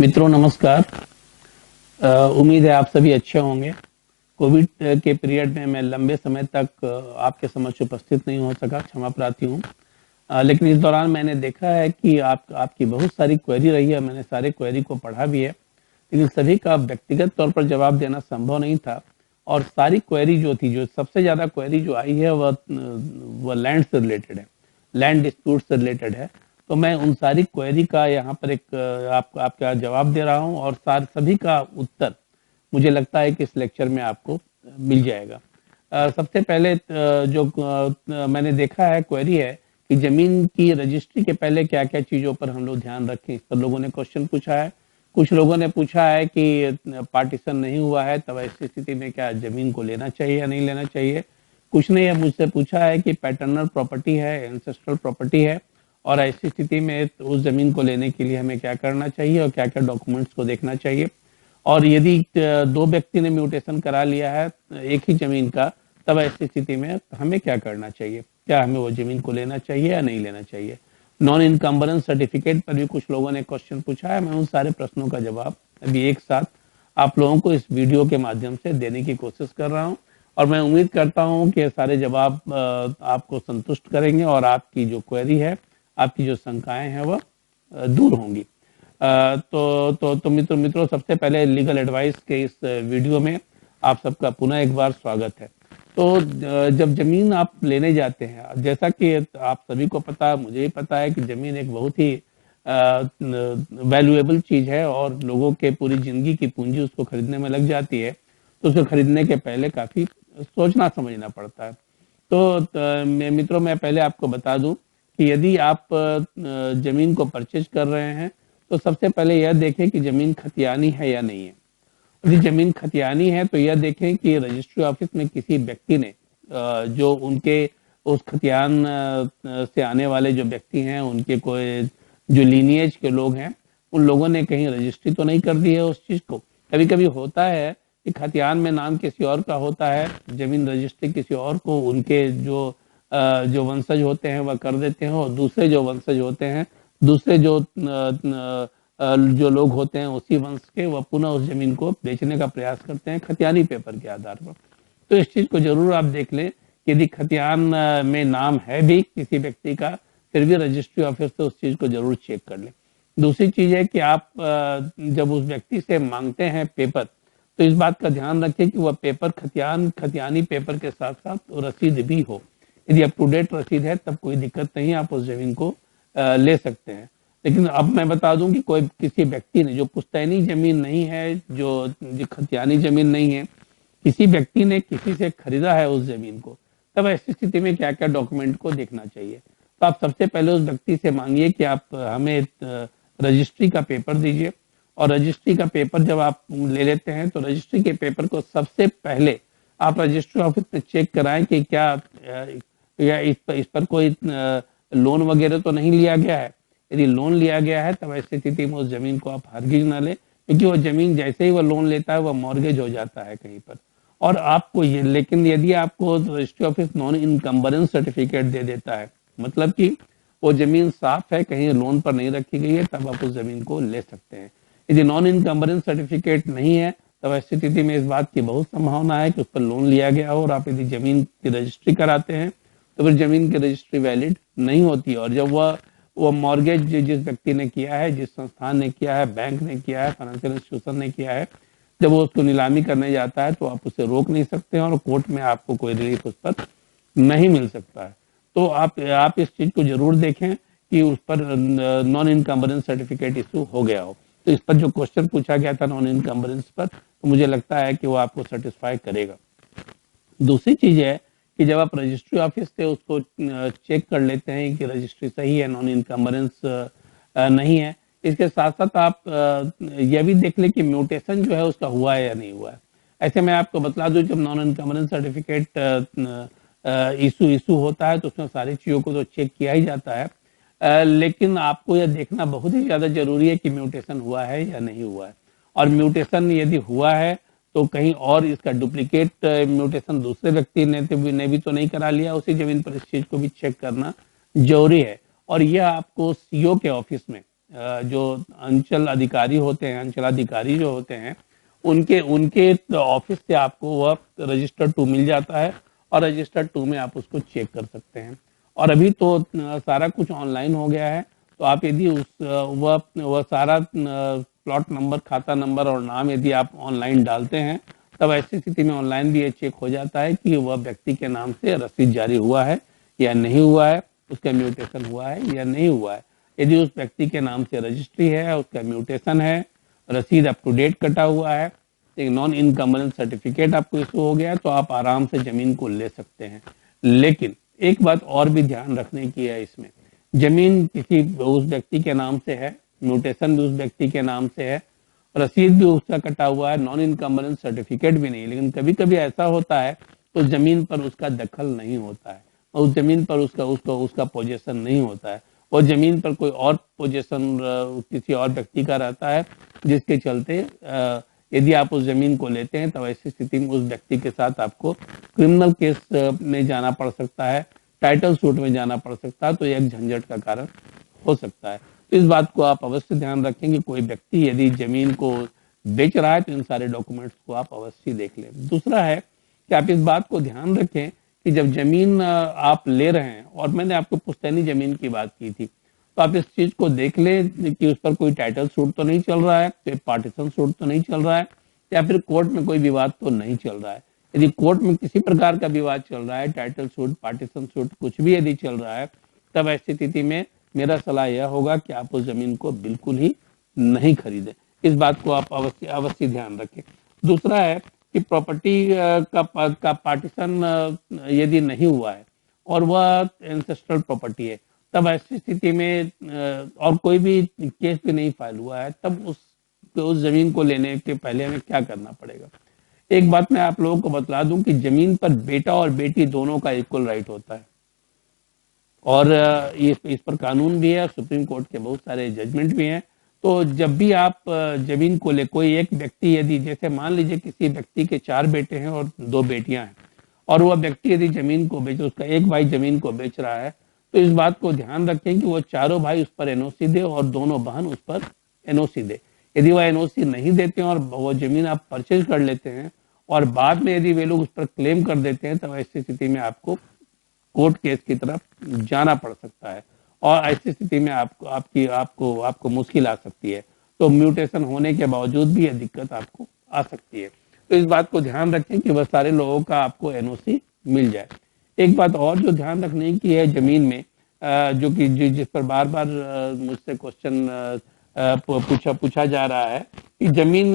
मित्रों नमस्कार। उम्मीद है आप सभी अच्छे होंगे। कोविड के पीरियड में मैं लंबे समय तक आपके समक्ष उपस्थित नहीं हो सका, क्षमा प्रार्थी हूँ। लेकिन इस दौरान मैंने देखा है कि आपकी बहुत सारी क्वेरी रही है। मैंने सारे क्वेरी को पढ़ा भी है, लेकिन सभी का व्यक्तिगत तौर पर जवाब देना संभव नहीं था। और सारी क्वेरी जो सबसे ज़्यादा क्वेरी जो आई है वह लैंड से रिलेटेड है, लैंड डिस्प्यूट से रिलेटेड है। तो मैं उन सारी क्वेरी का यहाँ पर एक आपका जवाब दे रहा हूँ और सभी का उत्तर मुझे लगता है कि इस लेक्चर में आपको मिल जाएगा। सबसे पहले मैंने देखा है क्वेरी है कि जमीन की रजिस्ट्री के पहले क्या क्या चीज़ों पर हम लोग ध्यान रखें। इस पर लोगों ने क्वेश्चन पूछा है। कुछ लोगों ने पूछा है कि पार्टीशन नहीं हुआ है, तब ऐसी स्थिति में क्या जमीन को लेना चाहिए या नहीं लेना चाहिए। कुछ ने यह मुझसे पूछा है कि पैटर्नल प्रॉपर्टी है, एंसेस्ट्रल प्रॉपर्टी है, और ऐसी स्थिति में उस जमीन को लेने के लिए हमें क्या करना चाहिए और क्या क्या डॉक्यूमेंट्स को देखना चाहिए। और यदि दो व्यक्ति ने म्यूटेशन करा लिया है एक ही जमीन का, तब ऐसी स्थिति में हमें क्या करना चाहिए, क्या हमें वो जमीन को लेना चाहिए या नहीं लेना चाहिए। नॉन इनकम्बरेंस सर्टिफिकेट पर भी कुछ लोगों ने क्वेश्चन पूछा है। मैं उन सारे प्रश्नों का जवाब अभी एक साथ आप लोगों को इस वीडियो के माध्यम से देने की कोशिश कर रहा हूं, और मैं उम्मीद करता हूं कि सारे जवाब आपको संतुष्ट करेंगे और आपकी जो क्वेरी है, आपकी जो शंकाएं हैं वह दूर होंगी। तो मित्रों सबसे पहले लीगल एडवाइस के इस वीडियो में आप सबका पुनः एक बार स्वागत है। तो जब जमीन आप लेने जाते हैं, जैसा कि आप सभी को पता है, मुझे ही पता है कि जमीन एक बहुत ही वैल्यूएबल चीज है और लोगों के पूरी जिंदगी की पूंजी उसको खरीदने में लग जाती है। तो उसको खरीदने के पहले काफी सोचना समझना पड़ता है। तो मित्रों मैं पहले आपको बता दूं कि यदि आप जमीन को परचेज कर रहे हैं तो सबसे पहले यह देखें कि जमीन खतियानी है या नहीं है। यदि जमीन खतियानी है तो यह देखें कि रजिस्ट्री ऑफिस में किसी व्यक्ति ने जो उनके उस खतियान से आने वाले जो व्यक्ति हैं, उनके कोई जो लीनिएज के लोग हैं, उन लोगों ने कहीं रजिस्ट्री तो नहीं कर दी है उस चीज को। कभी कभी होता है कि खतियान में नाम किसी और का होता है, जमीन रजिस्ट्री किसी और को उनके जो वंशज होते हैं वह कर देते हैं, और दूसरे जो वंशज होते हैं, दूसरे जो लोग होते हैं उसी वंश के, वह पुनः उस जमीन को बेचने का प्रयास करते हैं खतियानी पेपर के आधार पर। तो इस चीज को जरूर आप देख लें कि यदि खतियान में नाम है भी किसी व्यक्ति का, फिर भी रजिस्ट्री ऑफिस से उस चीज को जरूर चेक कर लें। दूसरी चीज है कि आप जब उस व्यक्ति से मांगते हैं पेपर, तो इस बात का ध्यान रखें कि वह पेपर खतियानी पेपर के साथ साथ रसीद भी हो। यदि अप टू डेट रसीद है तब कोई दिक्कत नहीं, आप उस जमीन को ले सकते हैं। लेकिन अब मैं बता दूं कि कोई किसी व्यक्ति ने, जो पुश्तैनी जमीन नहीं है, जो खतियानी जमीन नहीं है, किसी व्यक्ति ने किसी से खरीदा है उस जमीन को, तब ऐसी स्थिति में क्या क्या डॉक्यूमेंट को देखना चाहिए। तो आप सबसे पहले उस व्यक्ति से मांगिए कि आप हमें रजिस्ट्री का पेपर दीजिए। और रजिस्ट्री का पेपर जब आप ले लेते हैं तो रजिस्ट्री के पेपर को सबसे पहले आप रजिस्ट्री ऑफिस में चेक कराएं कि क्या या इस पर कोई लोन वगैरह तो नहीं लिया गया है। यदि लोन लिया गया है तब ऐसी स्थिति में उस जमीन को आप हरगिज ना लें, क्योंकि वो जमीन जैसे ही वो लोन लेता है वह मॉर्गेज हो जाता है कहीं पर। और आपको ये, लेकिन यदि आपको registry office non encumbrance certificate दे देता है, मतलब कि वो जमीन साफ है, कहीं लोन पर नहीं रखी गई है, तब आप उस जमीन को ले सकते हैं। यदि नॉन इनकम्बरेंस सर्टिफिकेट नहीं है तब ऐसी स्थिति में इस बात की बहुत संभावना है कि उस पर लोन लिया गया हो, और आप यदि जमीन की रजिस्ट्री कराते हैं तो फिर जमीन की रजिस्ट्री वैलिड नहीं होती। और जब वो मॉर्गेज जिस व्यक्ति ने किया है, जिस संस्थान ने किया है, बैंक ने किया है, फाइनेंशियल इंस्टीट्यूशन ने किया है, जब वो उसको नीलामी करने जाता है तो आप उसे रोक नहीं सकते हैं और कोर्ट में आपको कोई रिलीफ उस पर नहीं मिल सकता है। तो आप इस चीज को जरूर देखें कि उस पर नॉन इनकम्बरेंस सर्टिफिकेट इशू हो गया हो। तो इस पर जो क्वेश्चन पूछा गया था नॉन इनकम्बरेंस पर, तो मुझे लगता है कि वो आपको सेटिस्फाई करेगा। दूसरी चीज है कि जब आप रजिस्ट्री ऑफिस से उसको चेक कर लेते हैं कि रजिस्ट्री सही है, नॉन इनकम्बरेंस नहीं है, इसके साथ साथ आप यह भी देख लें कि म्यूटेशन जो है उसका हुआ है या नहीं हुआ है। ऐसे मैं आपको बतला दूं, जब नॉन इनकम्बरेंस सर्टिफिकेट इशू होता है तो उसमें सारी चीज़ों को तो चेक किया ही जाता है, लेकिन आपको यह देखना बहुत ही ज़्यादा जरूरी है कि म्यूटेशन हुआ है या नहीं हुआ है। और म्यूटेशन यदि हुआ है तो कहीं और इसका डुप्लीकेट म्यूटेशन दूसरे व्यक्ति ने भी तो नहीं करा लिया उसी जमीन पर, इस चीज को भी चेक करना जरूरी है। और यह आपको सीओ के ऑफिस में जो अंचल अधिकारी होते हैं, अंचलाधिकारी जो होते हैं, उनके उनके ऑफिस से आपको वह रजिस्टर 2 मिल जाता है और रजिस्टर 2 में आप उसको चेक कर सकते हैं। और अभी तो सारा कुछ ऑनलाइन हो गया है, तो आप यदि उस वह सारा प्लॉट नंबर, खाता नंबर और नाम यदि आप ऑनलाइन डालते हैं, तब ऐसी स्थिति में ऑनलाइन भी ये चेक हो जाता है कि वह व्यक्ति के नाम से रसीद जारी हुआ है या नहीं हुआ है, उसका म्यूटेशन हुआ है या नहीं हुआ है। यदि उस व्यक्ति के नाम से रजिस्ट्री है, उसका म्यूटेशन है, रसीद अप टू डेट कटा हुआ है, एक नॉन इनकम्बलेंस सर्टिफिकेट आपको इशू हो गया, तो आप आराम से जमीन को ले सकते हैं। लेकिन एक बात और भी ध्यान रखने की है, इसमें जमीन किसी उस व्यक्ति के नाम से है, म्यूटेशन भी उस व्यक्ति के नाम से है, रसीद भी उसका कटा हुआ है, नॉन इनकम्बलेंस सर्टिफिकेट भी नहीं, लेकिन कभी कभी ऐसा होता है तो जमीन पर उसका दखल नहीं होता है, उस जमीन पर उसका उसका उसका पोजीशन नहीं होता है, और जमीन पर कोई और पोजीशन किसी और व्यक्ति का रहता है, जिसके चलते यदि आप उस जमीन को लेते हैं तो ऐसी स्थिति में उस व्यक्ति के साथ आपको क्रिमिनल केस में जाना पड़ सकता है, टाइटल सूट में जाना पड़ सकता है, तो एक झंझट का कारण हो सकता है। तो इस बात को आप अवश्य ध्यान रखें कि कोई व्यक्ति यदि जमीन को बेच रहा है तो इन सारे डॉक्यूमेंट्स को आप अवश्य देख लें। दूसरा है कि आप इस बात को ध्यान रखें कि जब जमीन आप ले रहे हैं, और मैंने आपको पुश्तैनी जमीन की बात की थी, तो आप इस चीज को देख लें कि उस पर कोई टाइटल सूट तो नहीं चल रहा है, कोई पार्टीशन सूट तो नहीं चल रहा है, या फिर कोर्ट में कोई विवाद तो नहीं चल रहा है। यदि कोर्ट में किसी प्रकार का विवाद चल रहा है, टाइटल सूट, पार्टीशन सूट कुछ भी यदि चल रहा है, तब ऐसी स्थिति में मेरा सलाह यह होगा कि आप उस जमीन को बिल्कुल ही नहीं खरीदें। इस बात को आप अवश्य अवश्य ध्यान रखें। दूसरा है कि प्रॉपर्टी का पार्टीशन यदि नहीं हुआ है और वह एंसेस्ट्रल प्रॉपर्टी है, तब ऐसी स्थिति में और कोई भी केस भी नहीं फाइल हुआ है, तब उस जमीन को लेने के पहले हमें क्या करना पड़ेगा। एक बात मैं आप लोगों को बतला दूं कि जमीन पर बेटा और बेटी दोनों का इक्वल राइट होता है, और इस पर कानून भी है, सुप्रीम कोर्ट के बहुत सारे जजमेंट भी हैं। तो जब भी आप जमीन को ले, कोई एक व्यक्ति यदि, जैसे मान लीजिए किसी व्यक्ति के 4 बेटे हैं और 2 बेटियां हैं, और वह व्यक्ति यदि जमीन को बेच, उसका एक भाई जमीन को बेच रहा है, तो इस बात को ध्यान रखें कि वो चारों भाई उस पर एनओसी दे और दोनों बहन उस पर एनओसी दे। यदि वह एनओसी नहीं देते हैं और वो जमीन आप परचेज कर लेते हैं, और बाद में यदि वे लोग उस पर क्लेम कर देते हैं, तो ऐसी स्थिति में आपको कोर्ट केस की तरफ जाना पड़ सकता है, और ऐसी स्थिति में आपको आपकी आपको आपको मुश्किल आ सकती है। तो म्यूटेशन होने के बावजूद भी यह दिक्कत आपको आ सकती है। तो इस बात को ध्यान रखें कि वह सारे लोगों का आपको एनओसी मिल जाए। एक बात और जो ध्यान रखने की है जमीन में, जो कि जिस पर बार बार मुझसे क्वेश्चन पूछा जा रहा है कि जमीन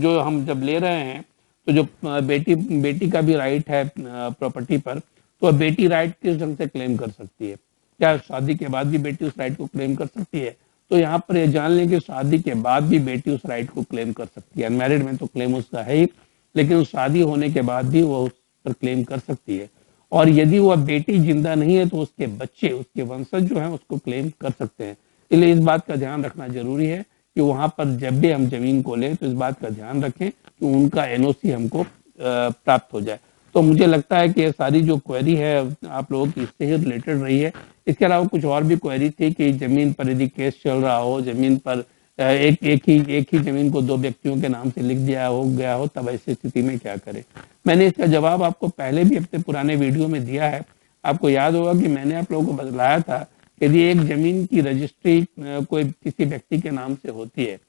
जो हम जब ले रहे हैं, तो जो बेटी का भी राइट है प्रॉपर्टी पर, तो बेटी राइट किस ढंग से क्लेम कर सकती है, क्या शादी के बाद भी बेटी उस राइट को क्लेम कर सकती है? तो यहाँ पर ये जान लें कि शादी के बाद भी बेटी उस राइट को क्लेम कर सकती है। अनमैरिड में तो क्लेम उसका है ही, लेकिन शादी होने के बाद भी वो उस पर क्लेम कर सकती है। और यदि वह बेटी जिंदा नहीं है तो उसके बच्चे, उसके वंशज जो है उसको क्लेम कर सकते हैं। इसलिए इस बात का ध्यान रखना जरूरी है कि वहां पर जब भी हम जमीन को लें तो इस बात का ध्यान रखें कि उनका एनओसी हमको प्राप्त हो जाए। तो मुझे लगता है कि ये सारी जो क्वेरी है आप लोगों की इससे ही रिलेटेड रही है। इसके अलावा कुछ और भी क्वेरी थी कि जमीन पर यदि केस चल रहा हो, जमीन पर एक ही जमीन को 2 व्यक्तियों के नाम से लिख दिया हो गया हो, तब ऐसी स्थिति में क्या करें। मैंने इसका जवाब आपको पहले भी अपने पुराने वीडियो में दिया है। आपको याद होगा कि मैंने आप लोगों को बतलाया था, यदि एक जमीन की रजिस्ट्री कोई किसी व्यक्ति के नाम से होती है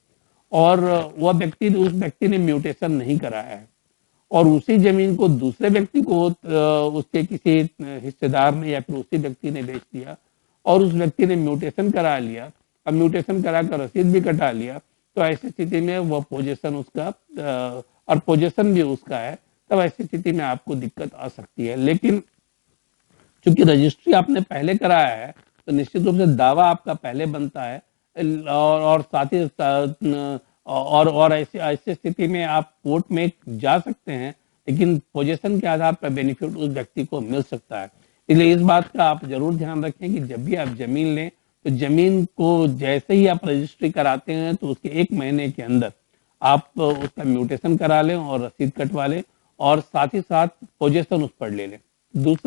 और वह व्यक्ति उस व्यक्ति ने म्यूटेशन नहीं कराया है, और उसी जमीन को दूसरे व्यक्ति को उसके किसी हिस्सेदार ने या फिर उसी व्यक्ति ने बेच दिया, और उस व्यक्ति ने म्यूटेशन करा लिया, अब म्यूटेशन कराकर रसीद भी कटा लिया, तो ऐसी स्थिति में वह पोजीशन उसका और पोजीशन भी उसका है, तब ऐसी स्थिति में आपको दिक्कत आ सकती है। लेकिन चूंकि रजिस्ट्री आपने पहले कराया है, तो निश्चित रूप से दावा आपका पहले बनता है, और साथ ही और ऐसी ऐसी स्थिति में आप कोर्ट में जा सकते हैं, लेकिन पोजीशन के आधार पर बेनिफिट उस व्यक्ति को मिल सकता है। इसलिए इस बात का आप जरूर ध्यान रखें कि जब भी आप जमीन लें, तो जमीन को जैसे ही आप रजिस्ट्री कराते हैं, तो उसके 1 महीने के अंदर आप उसका म्यूटेशन करा लें और रसीद कटवा लें, और साथ ही साथ पोजीशन उस पर ले लें।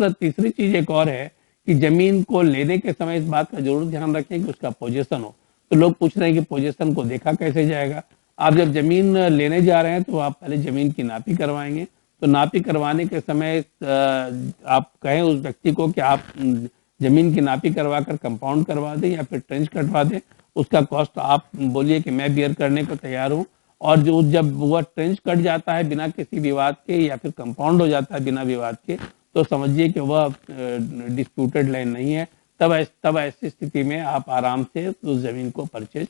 तीसरी चीज एक और है कि जमीन को लेने के समय इस बात का जरूर ध्यान रखें कि उसका पोजीशन हो। तो लोग पूछ रहे हैं कि पोजीशन को देखा कैसे जाएगा। आप जब जमीन लेने जा रहे हैं तो आप पहले जमीन की नापी करवाएंगे। तो नापी करवाने के समय आप कहें उस व्यक्ति को कि आप जमीन की नापी करवा कर कंपाउंड करवा दें या फिर ट्रेंच कटवा दें। उसका कॉस्ट आप बोलिए कि मैं बियर करने को तैयार हूँ। और जो जब वह ट्रेंच कट जाता है बिना किसी विवाद के या फिर कंपाउंड हो जाता है बिना विवाद के, तो समझिए कि वह डिस्प्यूटेड लैंड नहीं है। तब ऐसी स्थिति में आप आराम से उस जमीन को परचेज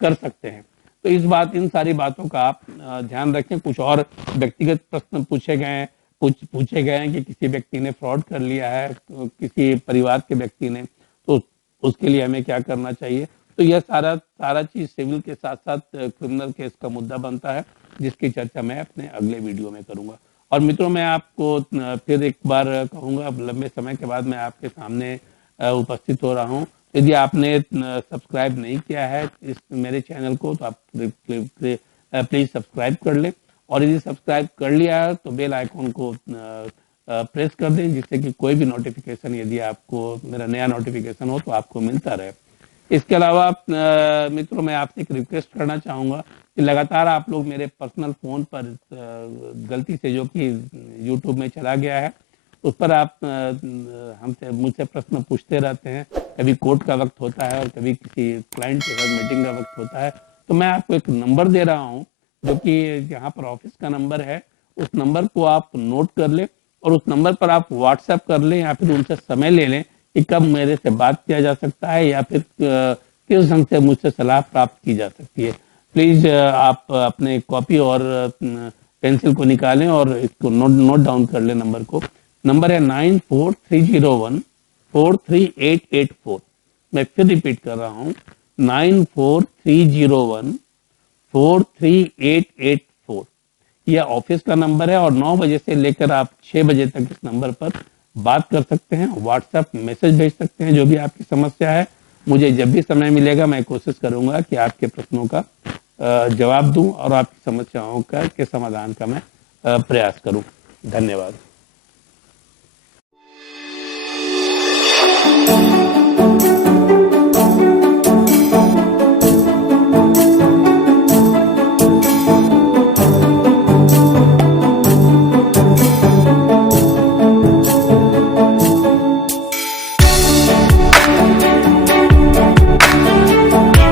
कर सकते हैं। तो इन सारी बातों का आप ध्यान रखें। कुछ और व्यक्तिगत प्रश्न पूछे गए हैं कि किसी व्यक्ति ने फ्रॉड कर लिया है, किसी परिवार के व्यक्ति ने, तो उसके लिए हमें क्या करना चाहिए। तो यह सारा चीज सिविल के साथ साथ क्रिमिनल केस का मुद्दा बनता है, जिसकी चर्चा मैं अपने अगले वीडियो में करूंगा। और मित्रों, मैं आपको फिर एक बार कहूंगा, लंबे समय के बाद मैं आपके सामने उपस्थित हो रहा हूं। यदि आपने सब्सक्राइब नहीं किया है इस मेरे चैनल को, तो आप प्लीज सब्सक्राइब कर लें। और यदि सब्सक्राइब कर लिया है तो बेल आइकॉन को प्रेस कर दें, जिससे कि कोई भी नोटिफिकेशन, यदि आपको मेरा नया नोटिफिकेशन हो तो आपको मिलता रहे। इसके अलावा मित्रों, मैं आपसे एक रिक्वेस्ट करना चाहूँगा कि लगातार आप लोग मेरे पर्सनल फ़ोन पर गलती से, जो कि यूट्यूब में चला गया है, उस पर आप मुझसे प्रश्न पूछते रहते हैं। कभी कोर्ट का वक्त होता है और कभी किसी क्लाइंट के साथ मीटिंग का वक्त होता है। तो मैं आपको एक नंबर दे रहा हूँ, जो कि यहाँ पर ऑफिस का नंबर है। उस नंबर को आप नोट कर लें और उस नंबर पर आप व्हाट्सएप कर लें या फिर उनसे समय ले लें कि कब मेरे से बात किया जा सकता है या फिर किस ढंग से मुझसे सलाह प्राप्त की जा सकती है। प्लीज आप अपने कॉपी और पेंसिल को निकालें और इसको नोट डाउन कर लें नंबर को। नंबर है 9430143884। मैं फिर रिपीट कर रहा हूँ, 9430143884। यह ऑफिस का नंबर है और 9 बजे से लेकर आप 6 बजे तक इस नंबर पर बात कर सकते हैं। व्हाट्सएप मैसेज भेज सकते हैं, जो भी आपकी समस्या है। मुझे जब भी समय मिलेगा मैं कोशिश करूंगा कि आपके प्रश्नों का जवाब दूं और आपकी समस्याओं के समाधान का मैं प्रयास करूं। धन्यवाद।